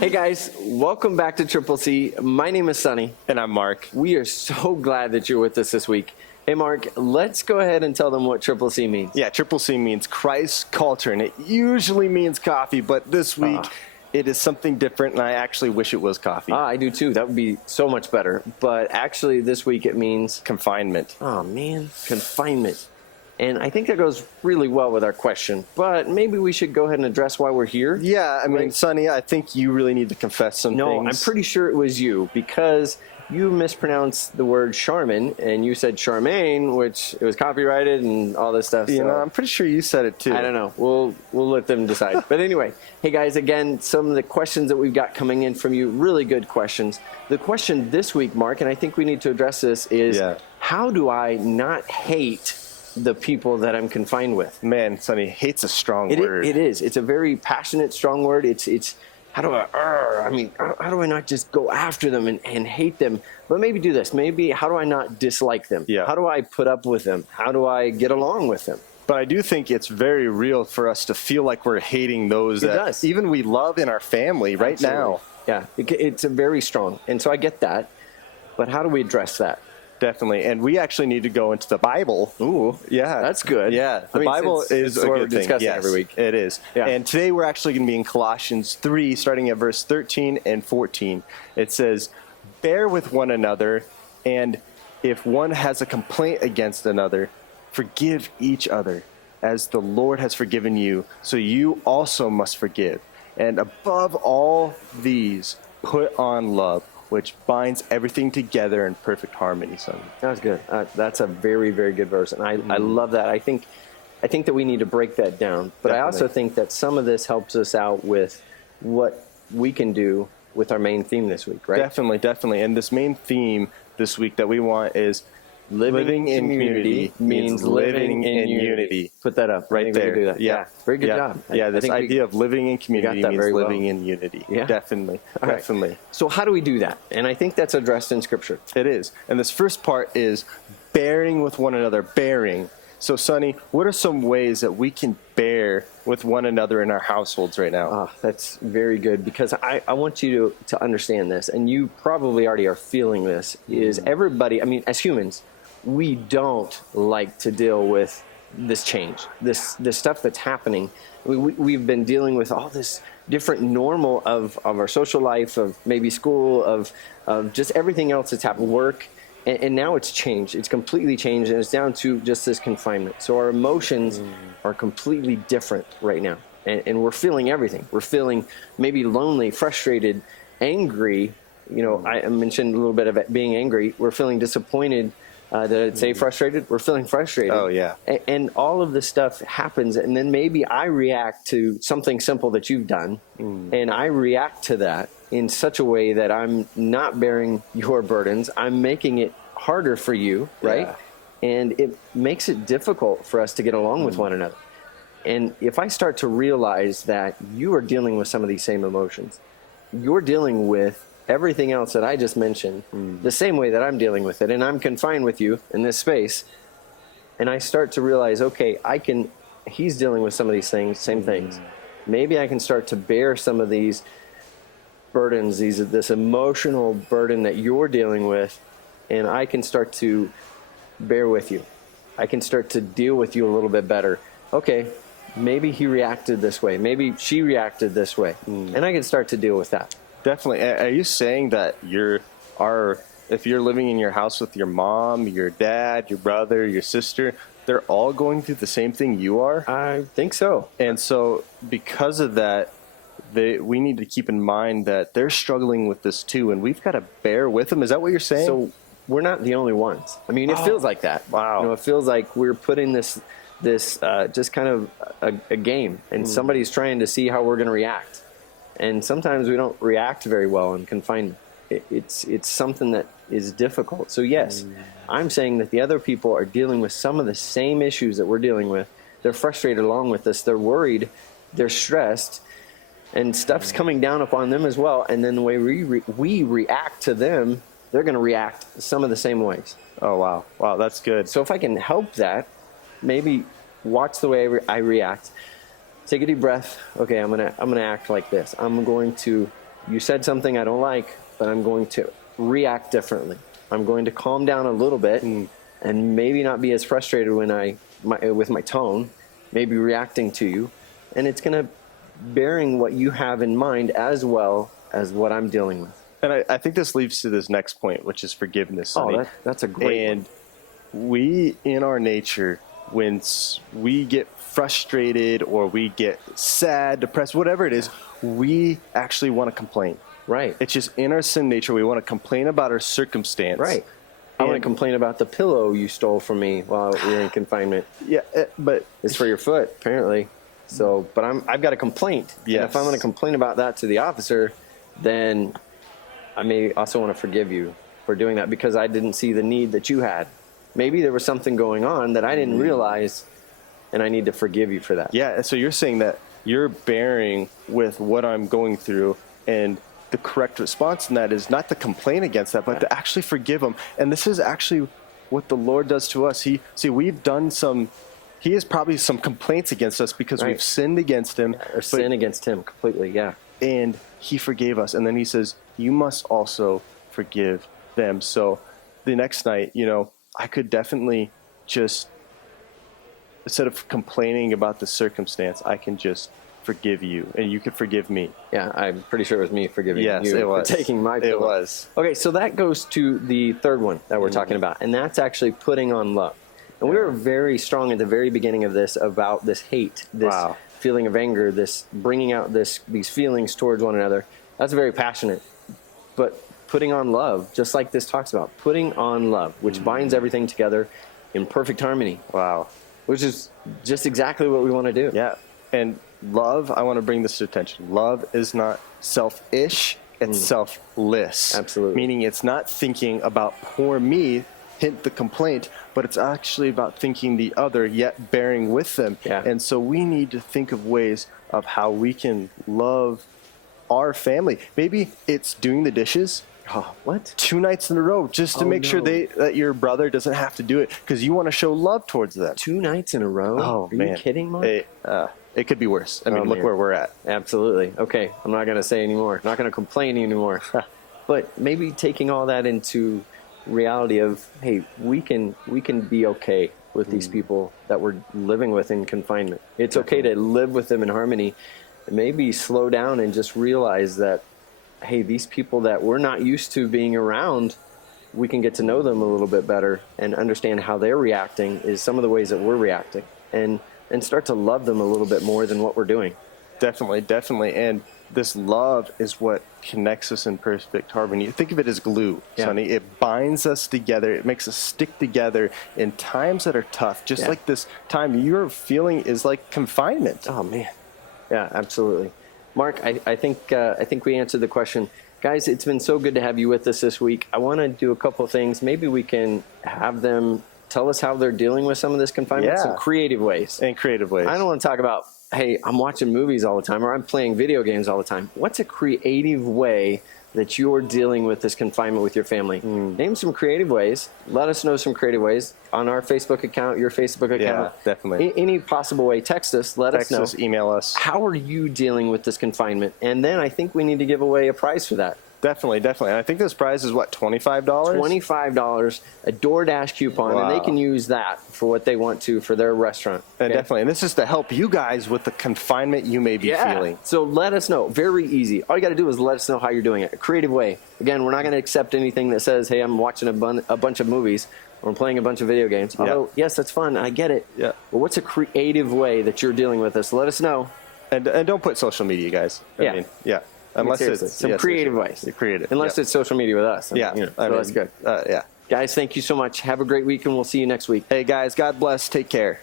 Hey guys, welcome back to Triple C. My name is Sonny. And I'm Mark. We are so glad that you're with us this week. Hey Mark, let's go ahead and tell them what Triple C means. Yeah, Triple C means Christ culture, and it usually means coffee, but this week it is something different, and I actually wish it was coffee. I do too. That would be so much better. But actually this week it means Confinement. Oh man, confinement. And I think that goes really well with our question, but maybe we should go ahead and address why we're here. Yeah, I mean, Right. Sonny, I think you really need to confess some No, things. I'm pretty sure it was you because you mispronounced the word Charmin and you said Charmaine, which it was copyrighted and all this stuff. You know, I'm pretty sure you said it too. I don't know. We'll let them decide. But anyway, hey guys, again, some of the questions that we've got coming in from you, really good questions. The question this week, Mark, and I think we need to address this, is how do I not hate the people that I'm confined with? Man, Sonny, hate's a strong word. It is. It's a very passionate, strong word. It's how do how do I not just go after them and hate them? But maybe do this. Maybe how do I not dislike them? Yeah. How do I put up with them? How do I get along with them? But I do think it's very real for us to feel like we're hating those that even we love in our family right now. Yeah, it's a very strong. And so I get that. But how do we address that? Definitely. And we actually need to go into the Bible. Ooh, yeah. That's good. Yeah. The Bible is a good thing. Discussing every week. It is. Yeah. And today we're actually going to be in Colossians 3, starting at verse 13 and 14. It says, "Bear with one another, and if one has a complaint against another, forgive each other, as the Lord has forgiven you, so you also must forgive. And above all these, put on love, which binds everything together in perfect harmony." Son. That was good. That's a very, very good verse, and I love that. I think that we need to break that down. But I also think that some of this helps us out with what we can do with our main theme this week, right? Definitely. And this main theme this week that we want is living in community means living in unity. Put that up right there. We can do that. Yeah. Very good job. Yeah, this idea of living in community means living in unity. Yeah. Definitely. All right. Definitely. So how do we do that? And I think that's addressed in Scripture. It is. And this first part is bearing with one another, bearing. So, Sonny, what are some ways that we can bear with one another in our households right now? That's very good, because I want you to understand this, and you probably already are feeling this, is everybody, I mean, as humans, we don't like to deal with this change, this stuff that's happening. We've been dealing with all this different normal of our social life, of maybe school, of just everything else that's happened, work, and now it's changed. It's completely changed, and it's down to just this confinement. So our emotions are completely different right now, and we're feeling everything. We're feeling maybe lonely, frustrated, angry. You know, I mentioned a little bit of it, being angry. We're feeling disappointed. Did I say frustrated? We're feeling frustrated. Oh, yeah. And all of this stuff happens, and then maybe I react to something simple that you've done, and I react to that in such a way that I'm not bearing your burdens. I'm making it harder for you, right? Yeah. And it makes it difficult for us to get along with one another. And if I start to realize that you are dealing with some of these same emotions, you're dealing with everything else that I just mentioned, the same way that I'm dealing with it, and I'm confined with you in this space, and I start to realize, okay, he's dealing with some of these things, same things. Maybe I can start to bear some of these burdens, this emotional burden that you're dealing with, and I can start to bear with you. I can start to deal with you a little bit better. Okay, maybe he reacted this way. Maybe she reacted this way, and I can start to deal with that. Definitely. Are you saying that if you're living in your house with your mom, your dad, your brother, your sister, they're all going through the same thing you are? I think so. And so because of that, we need to keep in mind that they're struggling with this too, and we've got to bear with them. Is that what you're saying? So we're not the only ones. I mean, it feels like that. Wow. You know, it feels like we're putting this just kind of a game, and somebody's trying to see how we're going to react. And sometimes we don't react very well in confinement. It's something that is difficult. So yes, I'm saying that the other people are dealing with some of the same issues that we're dealing with. They're frustrated along with us. They're worried. They're stressed. And stuff's coming down upon them as well. And then the way we react to them, they're going to react some of the same ways. Oh, wow. Wow, that's good. So if I can help that, maybe watch the way I react. Take a deep breath. Okay, I'm gonna act like this. I'm going to you said something I don't like, but I'm going to react differently. I'm going to calm down a little bit and maybe not be as frustrated with my tone, maybe reacting to you. And it's going to bearing what you have in mind as well as what I'm dealing with. And I think this leads to this next point, which is forgiveness. Sonny. That's a great one. We, in our nature, when we get frustrated or we get sad, depressed, whatever it is, we actually want to complain. Right. It's just in our sin nature, we want to complain about our circumstance. Right. I want to complain about the pillow you stole from me while we were in confinement. Yeah, but it's for your foot, apparently. So, but I've got a complaint. Yes. And if I'm going to complain about that to the officer, then I may also want to forgive you for doing that because I didn't see the need that you had. Maybe there was something going on that I didn't realize, and I need to forgive you for that. Yeah, so you're saying that you're bearing with what I'm going through, and the correct response in that is not to complain against that, but to actually forgive them. And this is actually what the Lord does to us. He has probably some complaints against us because we've sinned against him. Or sin against him completely, yeah. And he forgave us. And then he says, you must also forgive them. So the next night, I could definitely just, instead of complaining about the circumstance, I can just forgive you, and you could forgive me. Yeah, I'm pretty sure it was me forgiving you it was. for taking my pillow. It was. Okay, so that goes to the third one that we're talking about, and that's actually putting on love. And we were very strong at the very beginning of this about this hate, this feeling of anger, this bringing out these feelings towards one another. That's very passionate. But putting on love, just like this talks about, putting on love, which binds everything together in perfect harmony. Wow. Which is just exactly what we want to do. Yeah. And love, I want to bring this to attention. Love is not selfish, it's selfless. Absolutely. Meaning it's not thinking about poor me, hint the complaint, but it's actually about thinking the other, yet bearing with them. Yeah. And so we need to think of ways of how we can love our family. Maybe it's doing the dishes. Oh, what? 2 nights in a row, just to make sure that your brother doesn't have to do it, because you want to show love towards them. 2 nights in a row? Oh, Are you kidding, Mark? It could be worse. I mean, look where we're at. Absolutely. Okay, I'm not going to say anymore. I'm not going to complain anymore. But maybe taking all that into reality of, hey, we can be okay with these people that we're living with in confinement. It's okay to live with them in harmony. Maybe slow down and just realize that, hey, these people that we're not used to being around, we can get to know them a little bit better and understand how they're reacting is some of the ways that we're reacting, and start to love them a little bit more than what we're doing. Definitely. And this love is what connects us in perfect harmony. Think of it as glue, Sonny. It binds us together. It makes us stick together in times that are tough, just like this time you're feeling is like confinement. Oh, man. Yeah, absolutely. Mark, I think we answered the question. Guys, it's been so good to have you with us this week. I want to do a couple of things. Maybe we can have them tell us how they're dealing with some of this confinement, some creative ways. And creative ways. I don't want to talk about, hey, I'm watching movies all the time or I'm playing video games all the time. What's a creative way that you're dealing with this confinement with your family? Name some creative ways. Let us know some creative ways on our Facebook account, your Facebook account. Yeah, definitely. Any possible way. Text us. Let us know. Text us, email us. How are you dealing with this confinement? And then I think we need to give away a prize for that. Definitely. And I think this prize is what, $25? $25, a DoorDash coupon, and they can use that for what they want to for their restaurant. And definitely. And this is to help you guys with the confinement you may be feeling. So let us know. Very easy. All you got to do is let us know how you're doing it. A creative way. Again, we're not going to accept anything that says, hey, I'm watching a bunch of movies or I'm playing a bunch of video games. Although, yes, that's fun. I get it. Yeah. But what's a creative way that you're dealing with this? Let us know. And don't put social media, guys. I mean, unless it's some creative ways. You're creative. Unless it's social media with us. So that's good. Yeah. Guys, thank you so much. Have a great week, and we'll see you next week. Hey, guys, God bless. Take care.